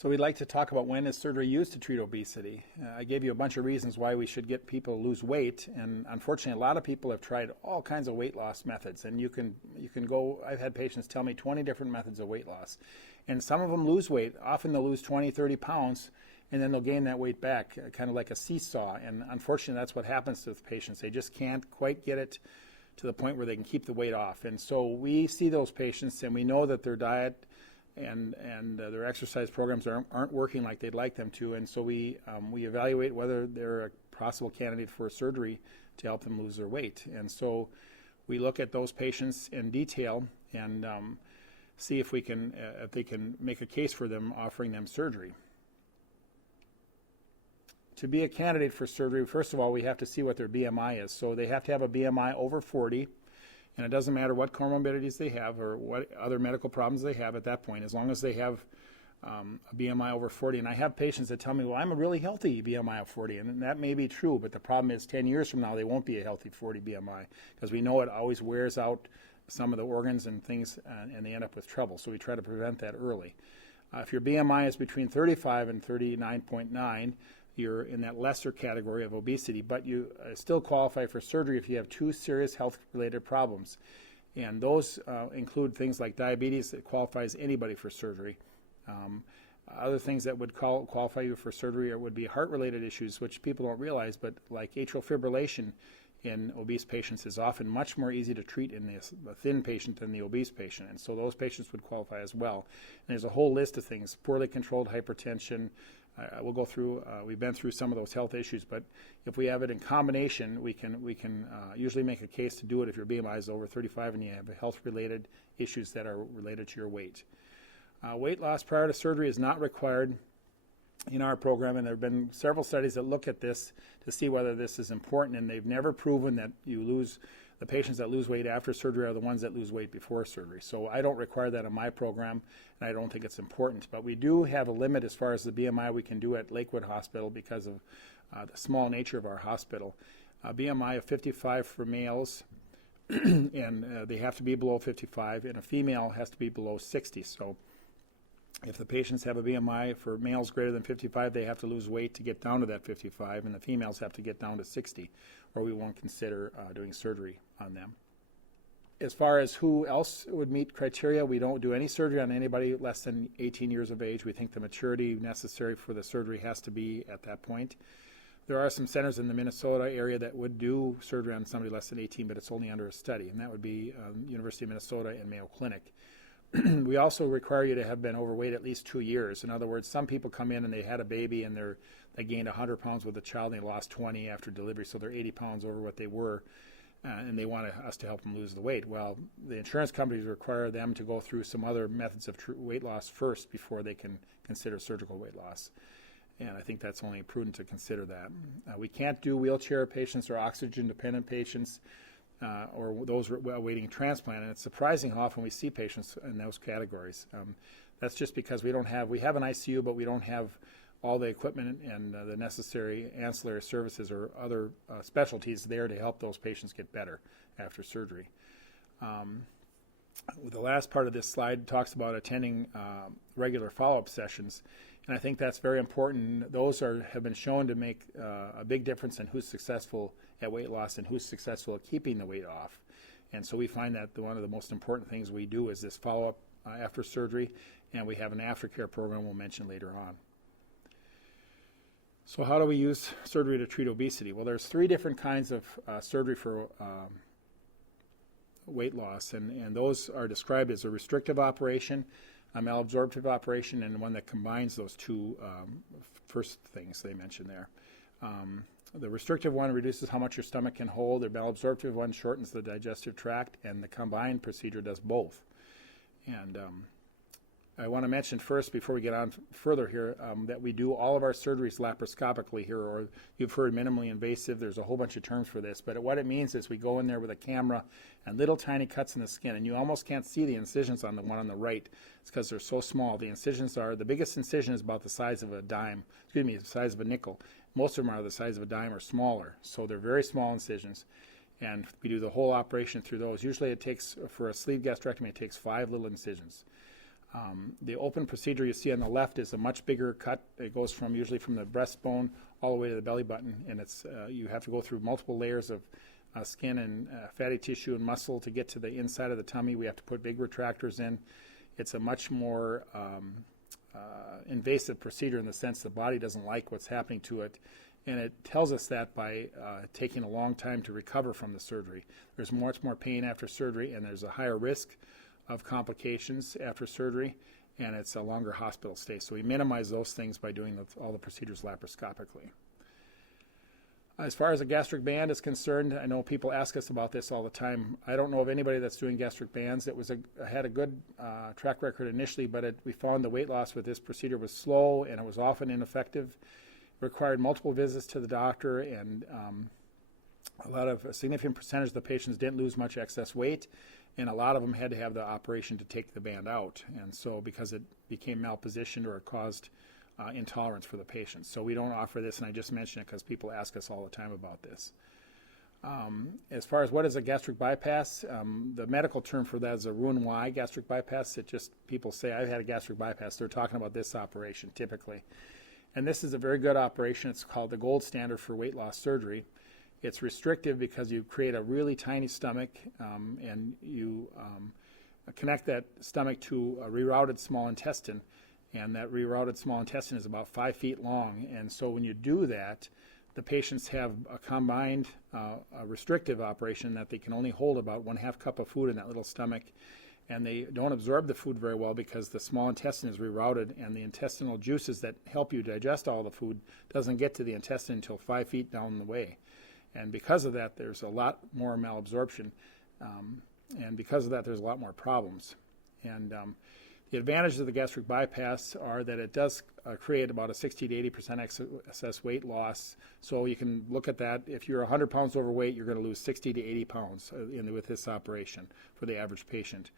So we'd like to talk about when is surgery used to treat obesity. I gave you a bunch of reasons why we should get people to lose weight, and unfortunately a lot of people have tried all kinds of weight loss methods, and you can go, I've had patients tell me 20 different methods of weight loss, and some of them lose weight. Often they'll lose 20, 30 pounds, and then they'll gain that weight back, kind of like a seesaw, and unfortunately that's what happens to the patients. They just can't quite get it to the point where they can keep the weight off, and so we see those patients and we know that their diet and their exercise programs aren't working like they'd like them to, and so we evaluate whether they're a possible candidate for surgery to help them lose their weight. And so we look at those patients in detail and see if they can make a case for them offering them surgery. To be a candidate for surgery, first of all, we have to see what their BMI is. So they have to have a BMI over 40. And it doesn't matter what comorbidities they have or what other medical problems they have at that point, as long as they have a BMI over 40. And I have patients that tell me, well, I'm a really healthy BMI of 40. And that may be true, but the problem is 10 years from now, they won't be a healthy 40 BMI because we know it always wears out some of the organs and things, and they end up with trouble. So we try to prevent that early. If your BMI is between 35 and 39.9, you're in that lesser category of obesity, but you still qualify for surgery if you have two serious health-related problems. And those include things like diabetes that qualifies anybody for surgery. Other things that would qualify you for surgery would be heart-related issues, which people don't realize, but like atrial fibrillation in obese patients is often much more easy to treat in the thin patient than the obese patient. And so those patients would qualify as well. And there's a whole list of things: poorly controlled hypertension. We'll go through, we've been through some of those health issues, but if we have it in combination, we can usually make a case to do it if your BMI is over 35 and you have health-related issues that are related to your weight. Weight loss prior to surgery is not required in our program, and there have been several studies that look at this to see whether this is important, and they've never proven that the patients that lose weight after surgery are the ones that lose weight before surgery. So I don't require that in my program, and I don't think it's important. But we do have a limit as far as the BMI we can do at Lakewood Hospital because of the small nature of our hospital. BMI of 55 for males, and they have to be below 55, and a female has to be below 60. So if the patients have a BMI for males greater than 55, they have to lose weight to get down to that 55, and the females have to get down to 60, or we won't consider doing surgery on them. As far as who else would meet criteria, we don't do any surgery on anybody less than 18 years of age. We think the maturity necessary for the surgery has to be at that point. There are some centers in the Minnesota area that would do surgery on somebody less than 18, but it's only under a study, and that would be University of Minnesota and Mayo Clinic. We also require you to have been overweight at least 2 years. In other words, some people come in and they had a baby and they gained 100 pounds with a child and they lost 20 after delivery, so they're 80 pounds over what they were, and they want us to help them lose the weight. Well, the insurance companies require them to go through some other methods of weight loss first before they can consider surgical weight loss. And I think that's only prudent to consider that. We can't do wheelchair patients or oxygen-dependent patients. Or those awaiting transplant, and it's surprising how often we see patients in those categories. That's just because we have an ICU, but we don't have all the equipment and the necessary ancillary services or other specialties there to help those patients get better after surgery. The last part of this slide talks about attending regular follow-up sessions, and I think that's very important. Those have been shown to make a big difference in who's successful at weight loss and who's successful at keeping the weight off. And so we find that one of the most important things we do is this follow-up after surgery, and we have an aftercare program we'll mention later on. So how do we use surgery to treat obesity? Well, there's 3 different kinds of surgery for weight loss, and those are described as a restrictive operation, a malabsorptive operation, and one that combines those two first things they mentioned there. The restrictive one reduces how much your stomach can hold. The malabsorptive one shortens the digestive tract, and the combined procedure does both. And I want to mention first, before we get on further here, that we do all of our surgeries laparoscopically here, or you've heard minimally invasive. There's a whole bunch of terms for this, but what it means is we go in there with a camera and little tiny cuts in the skin, and you almost can't see the incisions on the one on the right. It's because they're so small. The biggest incision is about the size of the size of a nickel. Most of them are the size of a dime or smaller, so they're very small incisions, and we do the whole operation through those. Usually it takes, for a sleeve gastrectomy, it takes 5 little incisions. The open procedure you see on the left is a much bigger cut. It goes from usually from the breastbone all the way to the belly button, and it's you have to go through multiple layers of skin and fatty tissue and muscle to get to the inside of the tummy. We have to put big retractors in. It's a much more invasive procedure in the sense the body doesn't like what's happening to it, and it tells us that by taking a long time to recover from the surgery. There's much more pain after surgery, and there's a higher risk of complications after surgery, and it's a longer hospital stay. So we minimize those things by doing all the procedures laparoscopically. As far as a gastric band is concerned, I know people ask us about this all the time. I don't know of anybody that's doing gastric bands. It had a good track record initially, but we found the weight loss with this procedure was slow and it was often ineffective. It required multiple visits to the doctor, and a significant percentage of the patients didn't lose much excess weight, and a lot of them had to have the operation to take the band out. And so because it became malpositioned or it caused intolerance for the patients. So we don't offer this, and I just mention it because people ask us all the time about this. As far as what is a gastric bypass, the medical term for that is a Roux-en-Y gastric bypass. It just, people say, I've had a gastric bypass. They're talking about this operation typically. And this is a very good operation. It's called the gold standard for weight loss surgery. It's restrictive because you create a really tiny stomach and you connect that stomach to a rerouted small intestine. And that rerouted small intestine is about 5 feet long. And so when you do that, the patients have a combined a restrictive operation that they can only hold about 1/2 cup of food in that little stomach. And they don't absorb the food very well because the small intestine is rerouted, and the intestinal juices that help you digest all the food doesn't get to the intestine until 5 feet down the way. And because of that, there's a lot more malabsorption. And because of that, there's a lot more problems. And the advantages of the gastric bypass are that it does create about a 60 to 80% excess weight loss. So you can look at that. If you're 100 pounds overweight, you're going to lose 60 to 80 pounds with this operation for the average patient.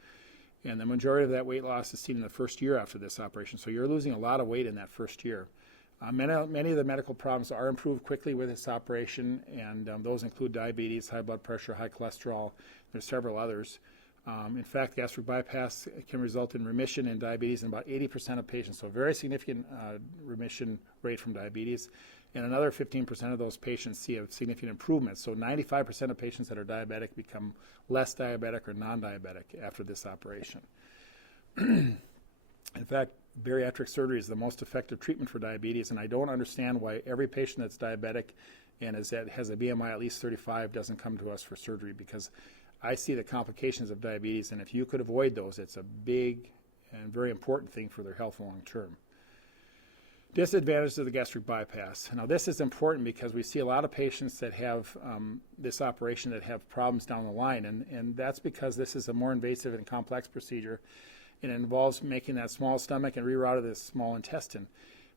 And the majority of that weight loss is seen in the first year after this operation. So you're losing a lot of weight in that first year. Many of the medical problems are improved quickly with this operation, and those include diabetes, high blood pressure, high cholesterol. There's several others. In fact, gastric bypass can result in remission in diabetes in about 80% of patients, so a very significant remission rate from diabetes. And another 15% of those patients see a significant improvement. So 95% of patients that are diabetic become less diabetic or non-diabetic after this operation. In fact, bariatric surgery is the most effective treatment for diabetes, and I don't understand why every patient that's diabetic and has a BMI at least 35 doesn't come to us for surgery, because I see the complications of diabetes, and if you could avoid those, it's a big and very important thing for their health long term. Disadvantages of the gastric bypass. Now, this is important because we see a lot of patients that have this operation that have problems down the line, and that's because this is a more invasive and complex procedure. It involves making that small stomach and rerouting this small intestine.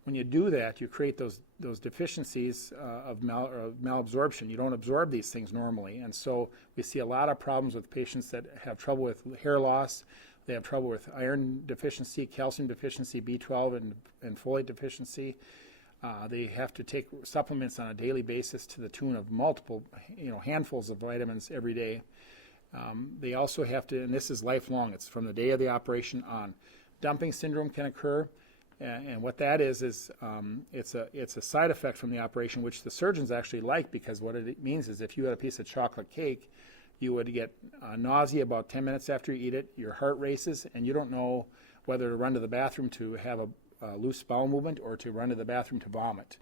When you do that, you create those deficiencies of malabsorption. You don't absorb these things normally, and so we see a lot of problems with patients that have trouble with hair loss. They have trouble with iron deficiency, calcium deficiency, B12 and folate deficiency. They have to take supplements on a daily basis to the tune of multiple, handfuls of vitamins every day. They also have to, and this is lifelong, it's from the day of the operation on. Dumping syndrome can occur, and what that is it's a side effect from the operation, which the surgeons actually like, because what it means is if you had a piece of chocolate cake, you would get nausea about 10 minutes after you eat it, your heart races, and you don't know whether to run to the bathroom to have a loose bowel movement or to run to the bathroom to vomit.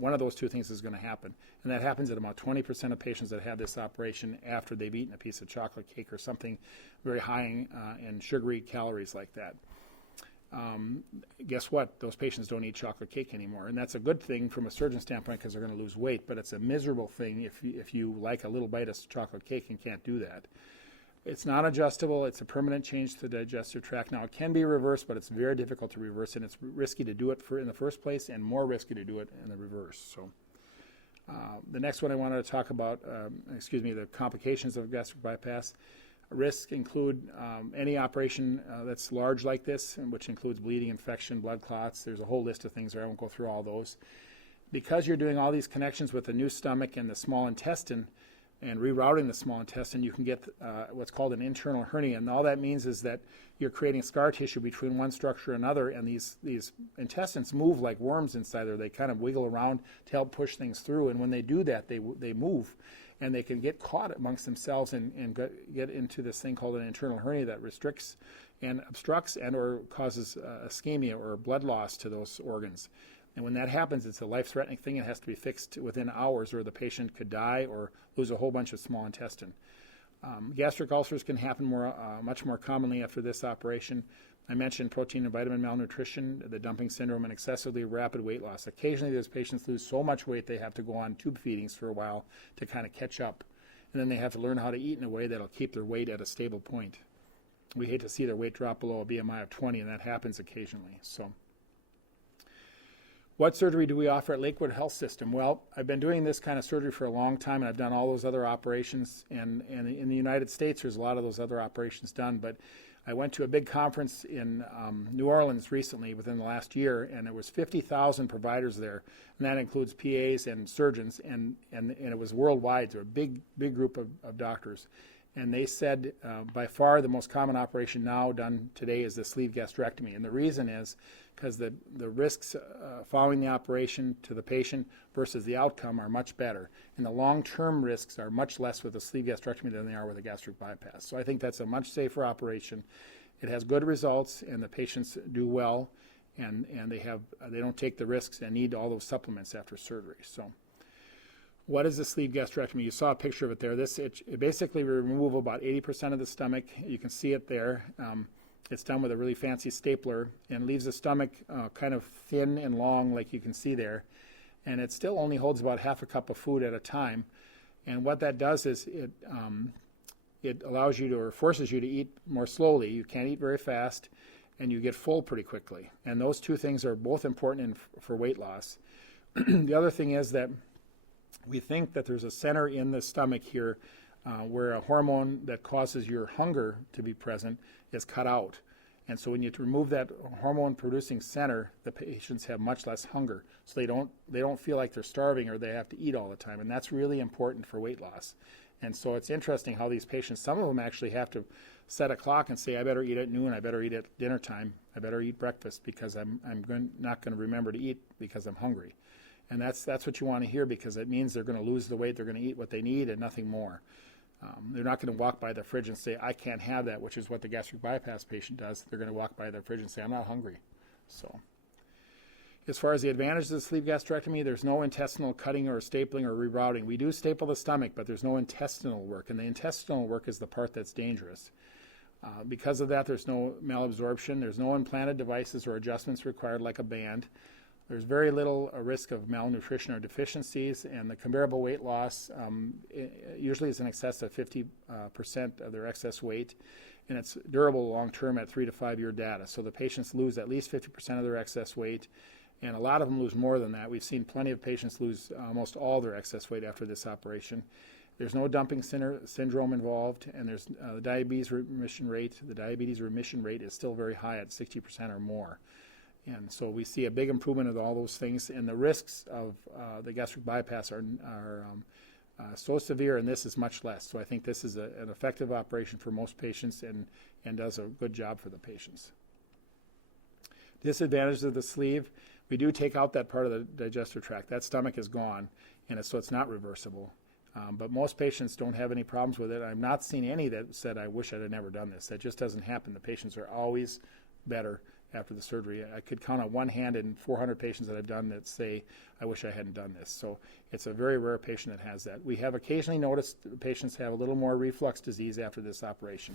One of those two things is going to happen. And that happens in about 20% of patients that have this operation after they've eaten a piece of chocolate cake or something very high in sugary calories like that. Guess what? Those patients don't eat chocolate cake anymore. And that's a good thing from a surgeon standpoint because they're going to lose weight, but it's a miserable thing if you like a little bite of chocolate cake and can't do that. It's not adjustable. It's a permanent change to the digestive tract. Now, it can be reversed, but it's very difficult to reverse, and it's risky to do it in the first place and more risky to do it in the reverse. So the next one I wanted to talk about, the complications of gastric bypass. Risks include any operation that's large like this, which includes bleeding, infection, blood clots. There's a whole list of things there. I won't go through all those. Because you're doing all these connections with the new stomach and the small intestine, and rerouting the small intestine, you can get what's called an internal hernia. And all that means is that you're creating scar tissue between one structure and another, and these intestines move like worms inside there. They kind of wiggle around to help push things through, and when they do that, they move, and they can get caught amongst themselves and get into this thing called an internal hernia that restricts and obstructs and or causes ischemia or blood loss to those organs. And when that happens, it's a life-threatening thing. It has to be fixed within hours, or the patient could die or lose a whole bunch of small intestine. Gastric ulcers can happen much more commonly after this operation. I mentioned protein and vitamin malnutrition, the dumping syndrome, and excessively rapid weight loss. Occasionally, those patients lose so much weight they have to go on tube feedings for a while to kind of catch up. And then they have to learn how to eat in a way that'll keep their weight at a stable point. We hate to see their weight drop below a BMI of 20, and that happens occasionally. So, what surgery do we offer at Lakewood Health System? Well, I've been doing this kind of surgery for a long time, and I've done all those other operations. And in the United States, there's a lot of those other operations done. But I went to a big conference in New Orleans recently within the last year, and there was 50,000 providers there. And that includes PAs and surgeons, and it was worldwide. So a big group of doctors. And they said by far the most common operation now done today is the sleeve gastrectomy. And the reason is because the risks following the operation to the patient versus the outcome are much better. And the long-term risks are much less with a sleeve gastrectomy than they are with a gastric bypass. So I think that's a much safer operation. It has good results, and the patients do well, and they don't take the risks and need all those supplements after surgery. So, what is a sleeve gastrectomy? You saw a picture of it there. It basically remove about 80% of the stomach. You can see it there. It's done with a really fancy stapler and leaves the stomach kind of thin and long, like you can see there. And it still only holds about half a cup of food at a time. And what that does is it allows you to, or forces you to eat more slowly. You can't eat very fast, and you get full pretty quickly. And those two things are both important for weight loss. The other thing is that we think that there's a center in the stomach here where a hormone that causes your hunger to be present is cut out. And so when you remove that hormone-producing center, the patients have much less hunger. So they don't feel like they're starving or they have to eat all the time. And that's really important for weight loss. And so it's interesting how these patients, some of them actually have to set a clock and say, I better eat at noon, I better eat at dinner time, I better eat breakfast because I'm not going to remember to eat because I'm hungry. And that's what you want to hear, because it means they're going to lose the weight, they're going to eat what they need and nothing more. They're not going to walk by the fridge and say, I can't have that, which is what the gastric bypass patient does. They're going to walk by their fridge and say, I'm not hungry. So, as far as the advantages of sleeve gastrectomy, there's no intestinal cutting or stapling or rerouting. We do staple the stomach, but there's no intestinal work, and the intestinal work is the part that's dangerous. Because of that, there's no malabsorption. There's no implanted devices or adjustments required like a band. There's very little risk of malnutrition or deficiencies, and the comparable weight loss usually is in excess of 50% of their excess weight, and it's durable long-term at 3 to 5 year data. So the patients lose at least 50% of their excess weight, and a lot of them lose more than that. We've seen plenty of patients lose almost all their excess weight after this operation. There's no dumping syndrome involved, and there's the diabetes remission rate. The diabetes remission rate is still very high at 60% or more. And so we see a big improvement of all those things, and the risks of the gastric bypass are so severe, and this is much less. So I think this is an effective operation for most patients and does a good job for the patients. Disadvantages of the sleeve: we do take out that part of the digestive tract. That stomach is gone, and so it's not reversible. But most patients don't have any problems with it. I've not seen any that said, I wish I'd have never done this. That just doesn't happen. The patients are always better after the surgery. I could count on one hand in 400 patients that I've done that say, I wish I hadn't done this. So it's a very rare patient that has that. We have occasionally noticed patients have a little more reflux disease after this operation.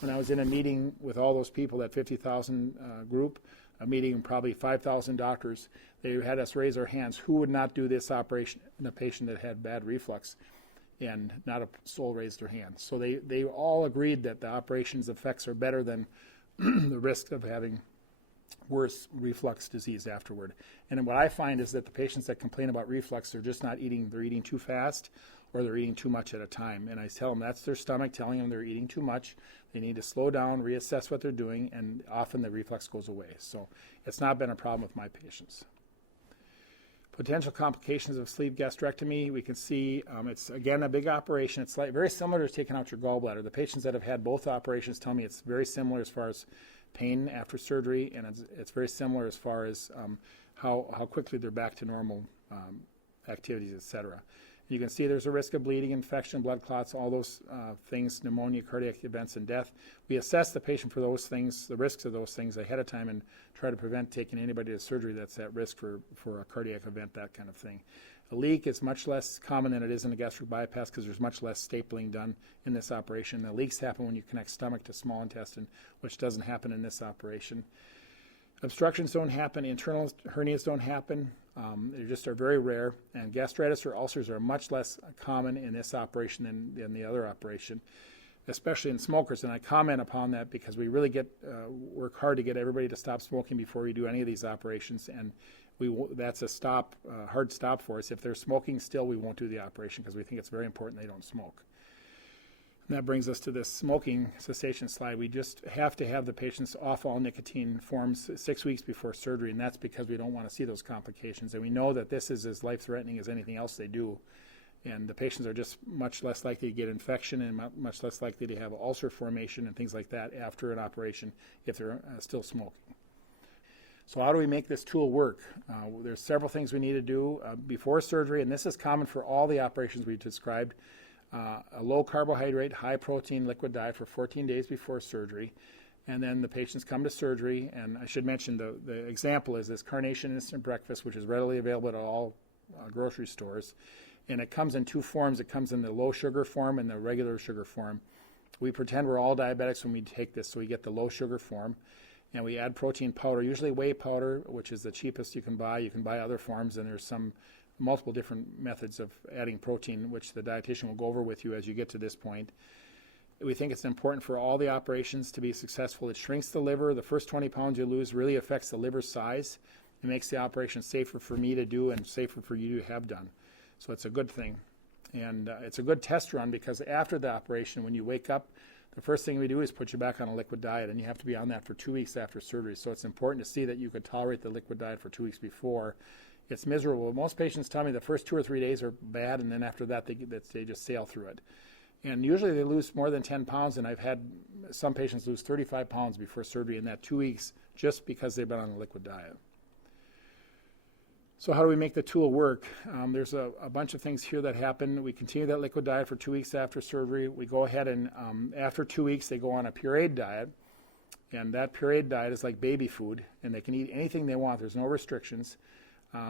When I was in a meeting with all those people, that 50,000 group, a meeting probably 5,000 doctors, they had us raise our hands. Who would not do this operation in a patient that had bad reflux? And not a soul raised their hand. So they all agreed that the operation's effects are better than the risk of having worse reflux disease afterward. And what I find is that the patients that complain about reflux, they're just not eating, they're eating too fast or they're eating too much at a time. And I tell them that's their stomach telling them they're eating too much. They need to slow down, reassess what they're doing, and often the reflux goes away. So it's not been a problem with my patients. Potential complications of sleeve gastrectomy, we can see it's, again, a big operation. It's like very similar to taking out your gallbladder. The patients that have had both operations tell me it's very similar as far as pain after surgery, and it's very similar as far as how quickly they're back to normal activities, etc. You can see there's a risk of bleeding, infection, blood clots, all those things, pneumonia, cardiac events, and death. We assess the patient for those things, the risks of those things ahead of time, and try to prevent taking anybody to surgery that's at risk for a cardiac event, that kind of thing. A leak is much less common than it is in a gastric bypass because there's much less stapling done in this operation. The leaks happen when you connect stomach to small intestine, which doesn't happen in this operation. Obstructions don't happen, internal hernias don't happen, they just are very rare, and gastritis or ulcers are much less common in this operation than the other operation, especially in smokers, and I comment upon that because we really work hard to get everybody to stop smoking before we do any of these operations, and that's a hard stop for us. If they're smoking still, we won't do the operation because we think it's very important they don't smoke. And that brings us to this smoking cessation slide. We just have to have the patients off all nicotine forms 6 weeks before surgery, and that's because we don't want to see those complications. And we know that this is as life-threatening as anything else they do. And the patients are just much less likely to get infection and much less likely to have ulcer formation and things like that after an operation if they're still smoking. So how do we make this tool work? There's several things we need to do before surgery, and this is common for all the operations we've described. A low carbohydrate, high protein liquid diet for 14 days before surgery. And then the patients come to surgery, and I should mention the example is this Carnation Instant Breakfast, which is readily available at all grocery stores. And it comes in two forms. It comes in the low sugar form and the regular sugar form. We pretend we're all diabetics when we take this, so we get the low sugar form. And we add protein powder, usually whey powder, which is the cheapest you can buy. You can buy other forms, and there's multiple different methods of adding protein, which the dietitian will go over with you as you get to this point. We think it's important for all the operations to be successful. It shrinks the liver. The first 20 pounds you lose really affects the liver size. It makes the operation safer for me to do and safer for you to have done. So it's a good thing. And it's a good test run because after the operation, when you wake up, the first thing we do is put you back on a liquid diet, and you have to be on that for 2 weeks after surgery. So it's important to see that you could tolerate the liquid diet for 2 weeks before. It's miserable. Most patients tell me the first 2 or 3 days are bad, and then after that they just sail through it. And usually they lose more than 10 pounds, and I've had some patients lose 35 pounds before surgery in that 2 weeks just because they've been on a liquid diet. So how do we make the tool work? There's a bunch of things here that happen. We continue that liquid diet for 2 weeks after surgery. We go ahead and after 2 weeks they go on a pureed diet, and that pureed diet is like baby food, and they can eat anything they want. There's no restrictions.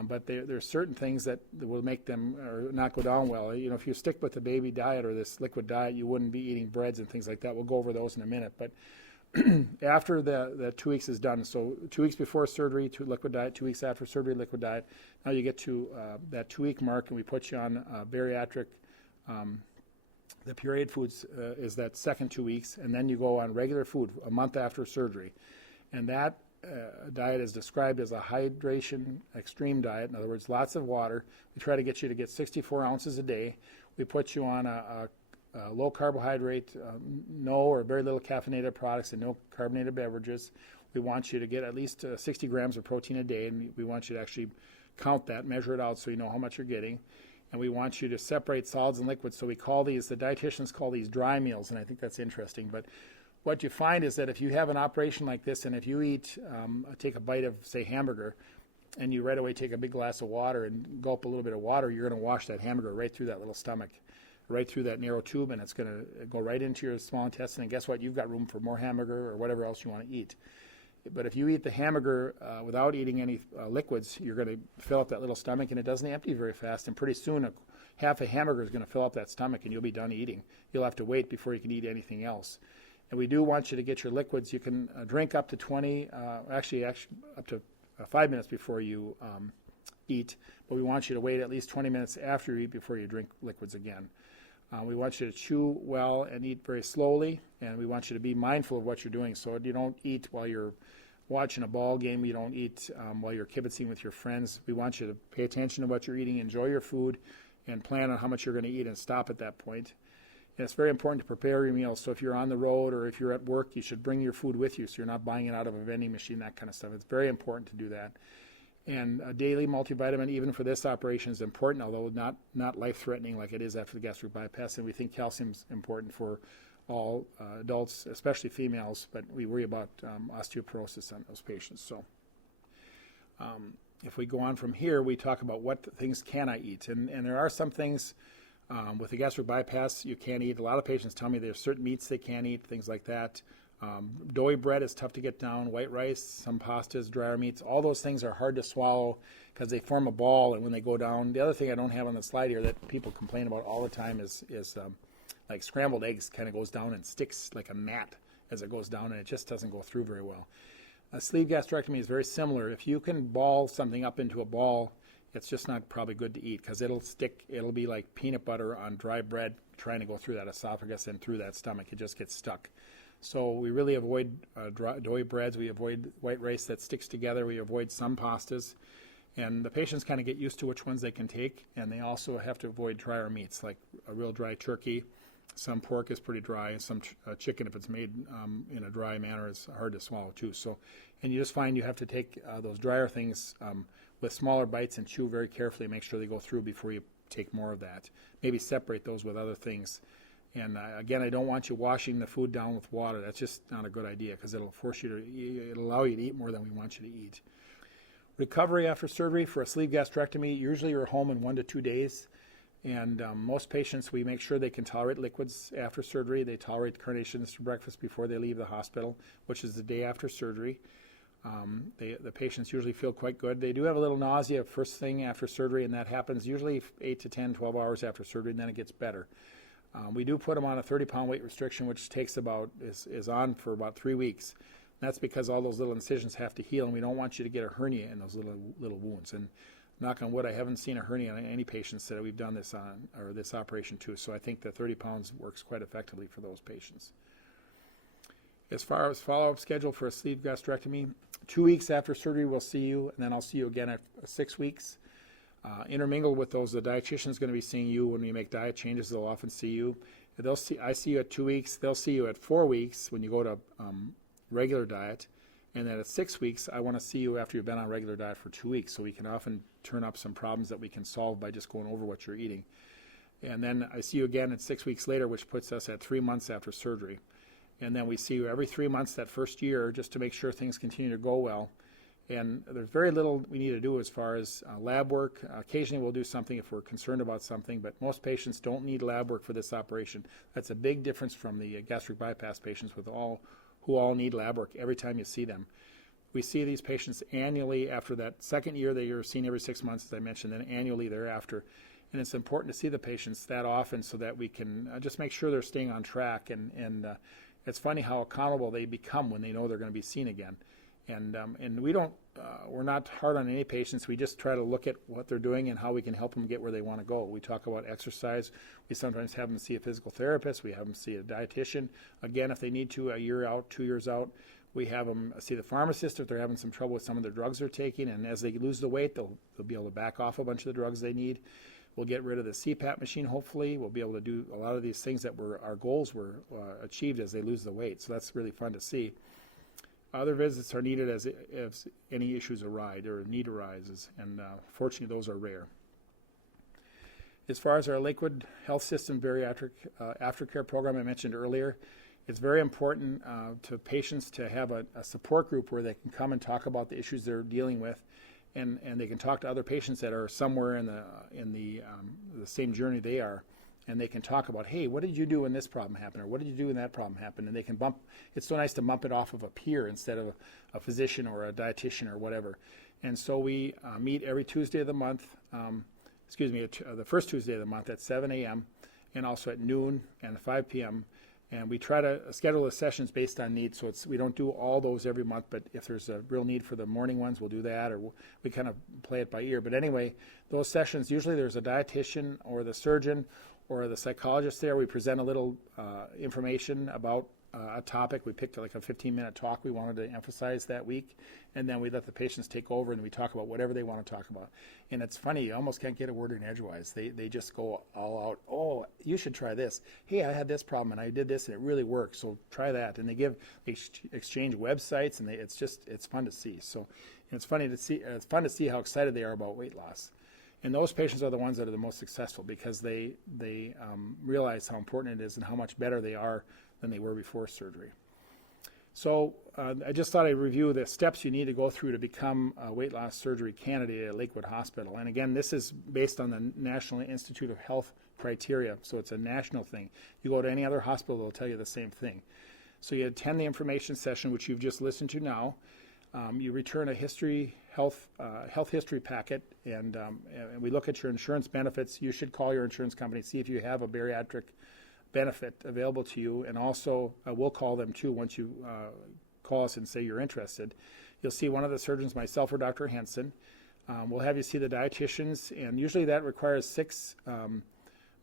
But there's certain things that will make them or not go down well. You know, if you stick with the baby diet or this liquid diet, you wouldn't be eating breads and things like that. We'll go over those in a minute. But after the 2 weeks is done, so 2 weeks before surgery, liquid diet, 2 weeks after surgery, liquid diet. Now you get to that 2 week mark, and we put you on bariatric. The pureed foods is that second 2 weeks, and then you go on regular food a month after surgery. And that diet is described as a hydration extreme diet. In other words, lots of water. We try to get you to get 64 ounces a day. We put you on a low carbohydrate, no or very little caffeinated products and no carbonated beverages. We want you to get at least 60 grams of protein a day, and we want you to actually count that, measure it out so you know how much you're getting. And we want you to separate solids and liquids. So we call these, the dietitians call these dry meals, and I think that's interesting. But what you find is that if you have an operation like this, and if you take a bite of, say, hamburger, and you right away take a big glass of water and gulp a little bit of water, you're going to wash that hamburger right through that little stomach, right through that narrow tube, and it's going to go right into your small intestine. And guess what? You've got room for more hamburger or whatever else you want to eat. But if you eat the hamburger without eating any liquids, you're going to fill up that little stomach, and it doesn't empty very fast. And pretty soon, half a hamburger is going to fill up that stomach, and you'll be done eating. You'll have to wait before you can eat anything else. And we do want you to get your liquids. You can drink up to 20, actually up to 5 minutes before you eat, but we want you to wait at least 20 minutes after you eat before you drink liquids again. We want you to chew well and eat very slowly, and we want you to be mindful of what you're doing. So you don't eat while you're watching a ball game. You don't eat while you're kibitzing with your friends. We want you to pay attention to what you're eating, enjoy your food, and plan on how much you're going to eat and stop at that point. And it's very important to prepare your meals. So if you're on the road or if you're at work, you should bring your food with you so you're not buying it out of a vending machine, that kind of stuff. It's very important to do that. And a daily multivitamin, even for this operation, is important, although not life-threatening like it is after the gastric bypass. And we think calcium's important for all adults, especially females, but we worry about osteoporosis on those patients. So if we go on from here, we talk about what things can I eat. And there are some things with the gastric bypass you can't eat. A lot of patients tell me there's certain meats they can't eat, things like that. Doughy bread is tough to get down, white rice, some pastas, drier meats, all those things are hard to swallow because they form a ball, and when they go down, the other thing I don't have on the slide here that people complain about all the time is like scrambled eggs kind of goes down and sticks like a mat as it goes down, and it just doesn't go through very well. A sleeve gastrectomy is very similar. If you can ball something up into a ball, it's just not probably good to eat because it'll stick, it'll be like peanut butter on dry bread trying to go through that esophagus and through that stomach. It just gets stuck. So we really avoid doughy breads. We avoid white rice that sticks together. We avoid some pastas. And the patients kind of get used to which ones they can take. And they also have to avoid drier meats, like a real dry turkey. Some pork is pretty dry. And some chicken, if it's made in a dry manner, is hard to swallow too. So, and you just find you have to take those drier things with smaller bites and chew very carefully and make sure they go through before you take more of that. Maybe separate those with other things. And again, I don't want you washing the food down with water. That's just not a good idea because it'll force you to, it'll allow you to eat more than we want you to eat. Recovery after surgery for a sleeve gastrectomy, usually you're home in 1 to 2 days. And most patients, we make sure they can tolerate liquids after surgery. They tolerate carnations for breakfast before they leave the hospital, which is the day after surgery. The patients usually feel quite good. They do have a little nausea first thing after surgery, and that happens usually 8 to 10, 12 hours after surgery, and then it gets better. We do put them on a 30-pound weight restriction, which takes is on for about 3 weeks. That's because all those little incisions have to heal, and we don't want you to get a hernia in those little wounds. And knock on wood, I haven't seen a hernia on any patients that we've done this on, or this operation to. So I think the 30 pounds works quite effectively for those patients. As far as follow-up schedule for a sleeve gastrectomy, 2 weeks after surgery we'll see you, and then I'll see you again at 6 weeks. Intermingled with those, the dietitian is going to be seeing you when we make diet changes. They'll often see you. I see you at 2 weeks. They'll see you at 4 weeks when you go to regular diet. And then at 6 weeks, I want to see you after you've been on regular diet for 2 weeks, so we can often turn up some problems that we can solve by just going over what you're eating. And then I see you again at 6 weeks later, which puts us at 3 months after surgery. And then we see you every 3 months that first year just to make sure things continue to go well. And there's very little we need to do as far as lab work. Occasionally we'll do something if we're concerned about something, but most patients don't need lab work for this operation. That's a big difference from the gastric bypass patients who all need lab work every time you see them. We see these patients annually after that second year that you're seen every 6 months, as I mentioned, and annually thereafter. And it's important to see the patients that often so that we can just make sure they're staying on track. And it's funny how accountable they become when they know they're going to be seen again. And we're not hard on any patients. We just try to look at what they're doing and how we can help them get where they want to go. We talk about exercise. We sometimes have them see a physical therapist. We have them see a dietitian. Again, if they need to, a year out, 2 years out, we have them see the pharmacist if they're having some trouble with some of the drugs they're taking. And as they lose the weight, they'll be able to back off a bunch of the drugs they need. We'll get rid of the CPAP machine, hopefully. We'll be able to do a lot of these things that our goals were achieved as they lose the weight. So that's really fun to see. Other visits are needed as any issues arise or need arises, and fortunately those are rare. As far as our Lakewood Health System Bariatric aftercare program I mentioned earlier, it's very important to patients to have a support group where they can come and talk about the issues they're dealing with, and they can talk to other patients that are somewhere in the same journey they are. And they can talk about, hey, what did you do when this problem happened? Or what did you do when that problem happened? And they can it's so nice to bump it off of a peer instead of a physician or a dietitian or whatever. And so we meet every Tuesday of the month, the first Tuesday of the month at 7 a.m. and also at noon and 5 p.m. And we try to schedule the sessions based on need. So we don't do all those every month, but if there's a real need for the morning ones, we'll do that, or we kind of play it by ear. But anyway, those sessions, usually there's a dietitian or the surgeon or the psychologist there. We present a little information about a topic. We picked like a 15-minute talk we wanted to emphasize that week, and then we let the patients take over and we talk about whatever they want to talk about. And it's funny, you almost can't get a word in edgewise. They just go all out, oh, you should try this. Hey, I had this problem and I did this and it really works, so try that. And they exchange websites, and it's fun to see. So And it's fun to see how excited they are about weight loss. And those patients are the ones that are the most successful because they realize how important it is and how much better they are than they were before surgery. So I just thought I'd review the steps you need to go through to become a weight loss surgery candidate at Lakewood Hospital. And again, this is based on the National Institute of Health criteria, so it's a national thing. You go to any other hospital, they'll tell you the same thing. So you attend the information session, which you've just listened to now. You return a health history packet, and we look at your insurance benefits. You should call your insurance company, see if you have a bariatric benefit available to you, and also we'll call them too once you call us and say you're interested. You'll see one of the surgeons, myself or Dr. Henson. We'll have you see the dietitians, and usually that requires 6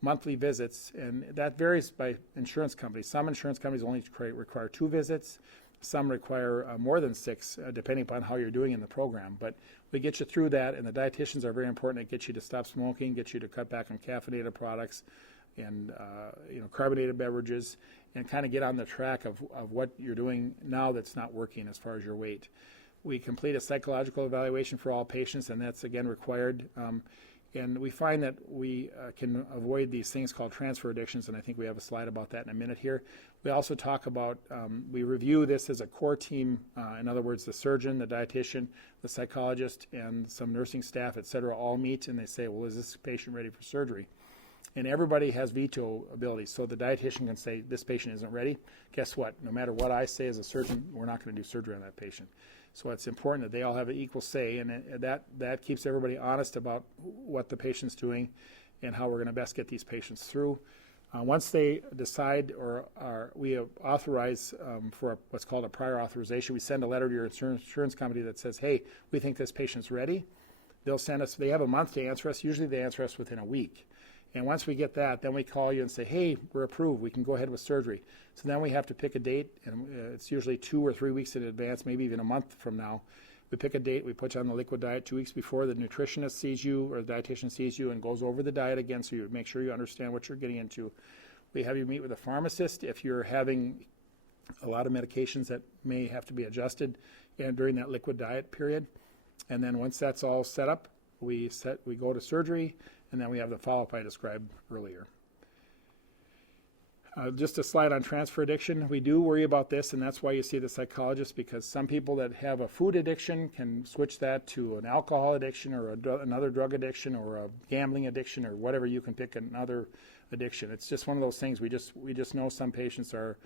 monthly visits, and that varies by insurance companies. Some insurance companies only require 2 visits. Some require more than 6, depending upon how you're doing in the program. But we get you through that, and the dietitians are very important. It gets you to stop smoking, get you to cut back on caffeinated products and carbonated beverages, and kind of get on the track of what you're doing now that's not working as far as your weight. We complete a psychological evaluation for all patients, and that's, again, required. And we find that we can avoid these things called transfer addictions, and I think we have a slide about that in a minute here. We also talk about, we review this as a core team, in other words, the surgeon, the dietitian, the psychologist, and some nursing staff, et cetera, all meet, and they say, well, is this patient ready for surgery? And everybody has veto ability, so the dietitian can say, this patient isn't ready. Guess what? No matter what I say as a surgeon, we're not going to do surgery on that patient. So it's important that they all have an equal say, and that keeps everybody honest about what the patient's doing and how we're going to best get these patients through. Once they decide we authorize for what's called a prior authorization, we send a letter to your insurance company that says, hey, we think this patient's ready. They'll send us, they have a month to answer us. Usually they answer us within a week. And once we get that, then we call you and say, hey, we're approved. We can go ahead with surgery. So then we have to pick a date, and it's usually 2 or 3 weeks in advance, maybe even a month from now. We pick a date, we put you on the liquid diet 2 weeks before. The nutritionist sees you or the dietitian sees you and goes over the diet again, so you make sure you understand what you're getting into. We have you meet with a pharmacist if you're having a lot of medications that may have to be adjusted during that liquid diet period. And then once that's all set up, we go to surgery, and then we have the follow-up I described earlier. Just a slide on transfer addiction. We do worry about this, and that's why you see the psychologist, because some people that have a food addiction can switch that to an alcohol addiction or another drug addiction or a gambling addiction or whatever. You can pick another addiction. It's just one of those things. We just know some patients are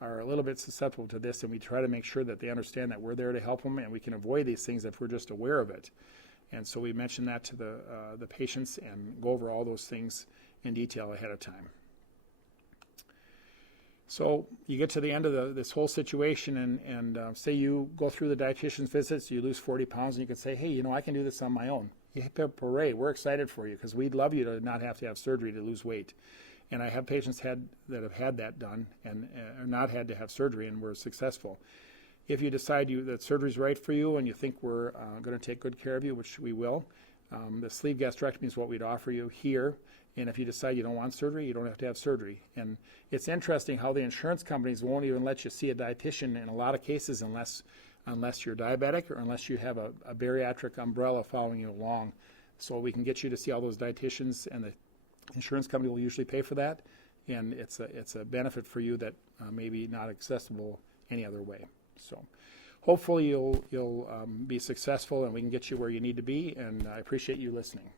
a little bit susceptible to this, and we try to make sure that they understand that we're there to help them, and we can avoid these things if we're just aware of it. And so we mention that to the patients and go over all those things in detail ahead of time. So you get to the end of this whole situation, and say you go through the dietitian's visits, you lose 40 pounds, and you can say, hey, I can do this on my own. Hooray, we're excited for you because we'd love you to not have to have surgery to lose weight. And I have patients that have had that done and not had to have surgery and were successful. If you decide that surgery is right for you and you think we're going to take good care of you, which we will, the sleeve gastrectomy is what we'd offer you here. And if you decide you don't want surgery, you don't have to have surgery. And it's interesting how the insurance companies won't even let you see a dietitian in a lot of cases unless you're diabetic or unless you have a bariatric umbrella following you along. So we can get you to see all those dietitians, and the insurance company will usually pay for that. And it's a benefit for you that may be not accessible any other way. So hopefully you'll be successful and we can get you where you need to be, and I appreciate you listening.